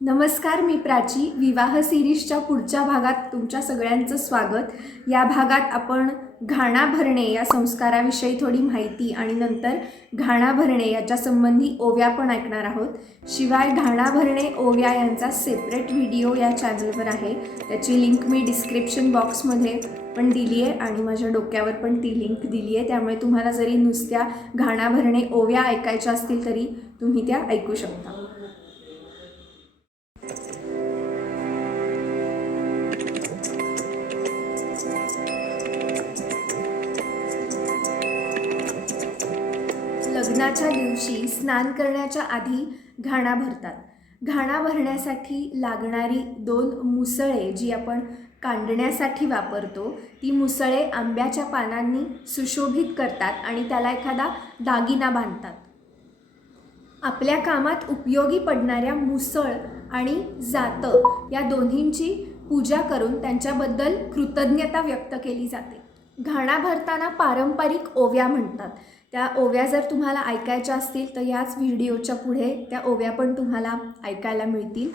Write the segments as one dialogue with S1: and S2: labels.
S1: नमस्कार मी प्राची. विवाह सिरीजच्या पुढच्या भागात तुमच्या सगळ्यांचं स्वागत. या भागात आपण घाणा भरणे या संस्काराविषयी थोडी माहिती आणि नंतर घाणा भरणे याच्या संबंधी ओव्या पण ऐकणार आहोत. शिवाय घाणा भरणे ओव्या यांचा सेपरेट व्हिडिओ या चॅनलवर आहे. त्याची लिंक मी डिस्क्रिप्शन बॉक्समध्ये पण दिली आहे आणि माझ्या डोक्यावर पण ती लिंक दिली आहे त्यामुळे तुम्हाला जरी नुसत्या घाणा भरणे ओव्या ऐकायच्या असतील तरी तुम्ही त्या ऐकू शकता. लग्नाच्या दिवशी स्नान करण्याच्या आधी घाणा भरतात. घाणा भरण्यासाठी लागणारी दोन मुसळे जी आपण कांडण्यासाठी वापरतो ती मुसळे आंब्याच्या पानांनी सुशोभित करतात आणि त्याला एखादा दागिना बांधतात. आपल्या कामात उपयोगी पडणाऱ्या मुसळ आणि जातं या दोन्हींची पूजा करून त्यांच्याबद्दल कृतज्ञता व्यक्त केली जाते. घाणा भरताना पारंपरिक ओव्या म्हणतात. त्या ओव्या जर तुम्हाला ऐकायच्या असतील तर याच व्हिडिओच्या पुढे त्या ओव्या पण तुम्हाला ऐकायला मिळतील.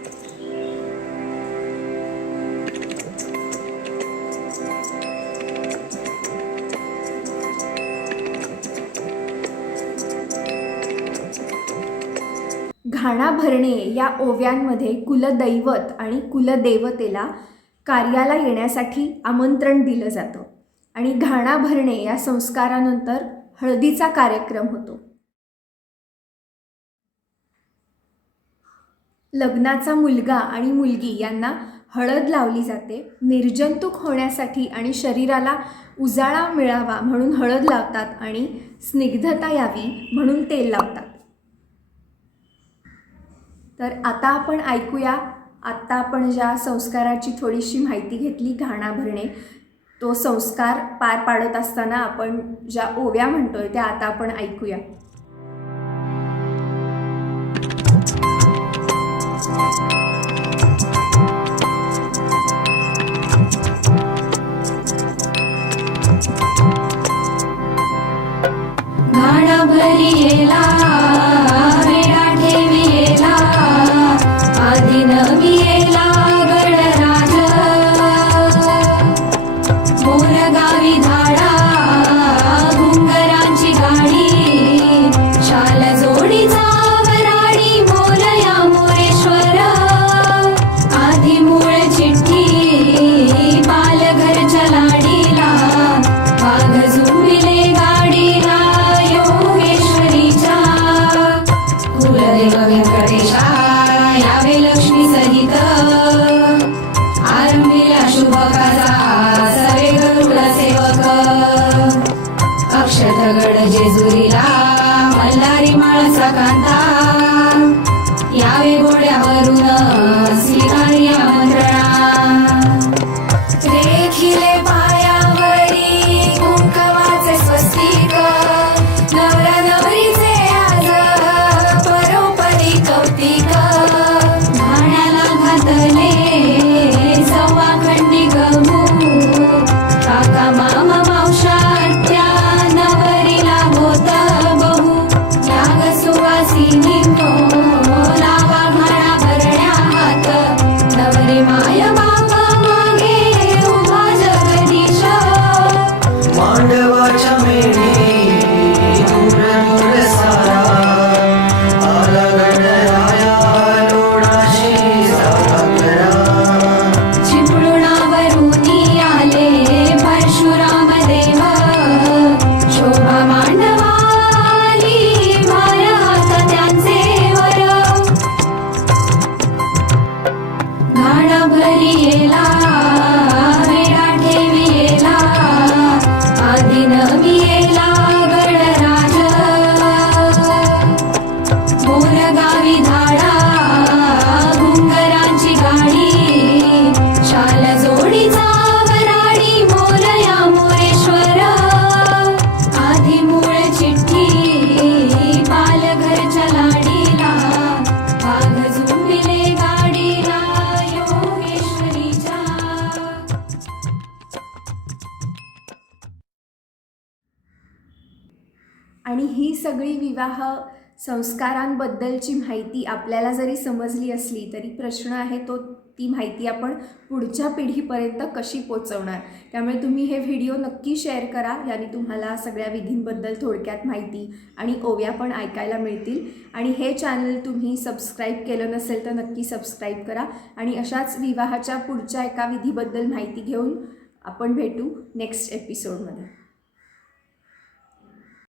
S1: घाणा भरणे या ओव्यांमध्ये कुलदैवत आणि कुलदेवतेला कार्याला येण्यासाठी आमंत्रण दिलं जातं. आणि घाणा भरणे या संस्कारानंतर हळदीचा कार्यक्रम होतो. लग्नाचा मुलगा आणि मुलगी यांना हळद लावली जाते. निर्जंतुक होण्यासाठी आणि शरीराला उजाळा मिळावा म्हणून हळद लावतात आणि स्निग्धता यावी म्हणून तेल लावतात. तर आता आपण ऐकूया आत्ता आपण ज्या संस्काराची थोडीशी माहिती घेतली घाणा भरणे तो संस्कार पार पाडत असताना आपण ज्या ओव्या म्हणतोय त्या आता आपण ऐकूया.
S2: घाणा भरी anytime.
S1: आणि ही सगळी विवाह संस्कारांबद्दलची माहिती आपल्याला जरी समजली असली तरी प्रश्न आहे तो ती माहिती आपण पुढच्या पिढीपर्यंत कशी पोचवणार? त्यामुळे तुम्ही हे व्हिडिओ नक्की शेअर करा याने तुम्हाला सगळ्या विधींबद्दल थोडक्यात माहिती आणि ओव्या पण ऐकायला मिळतील. आणि हे चॅनल तुम्ही सबस्क्राईब केलं नसेल तर नक्की सबस्क्राईब करा आणि अशाच विवाहाच्या पुढच्या एका विधीबद्दल माहिती घेऊन आपण भेटू नेक्स्ट एपिसोडमध्ये.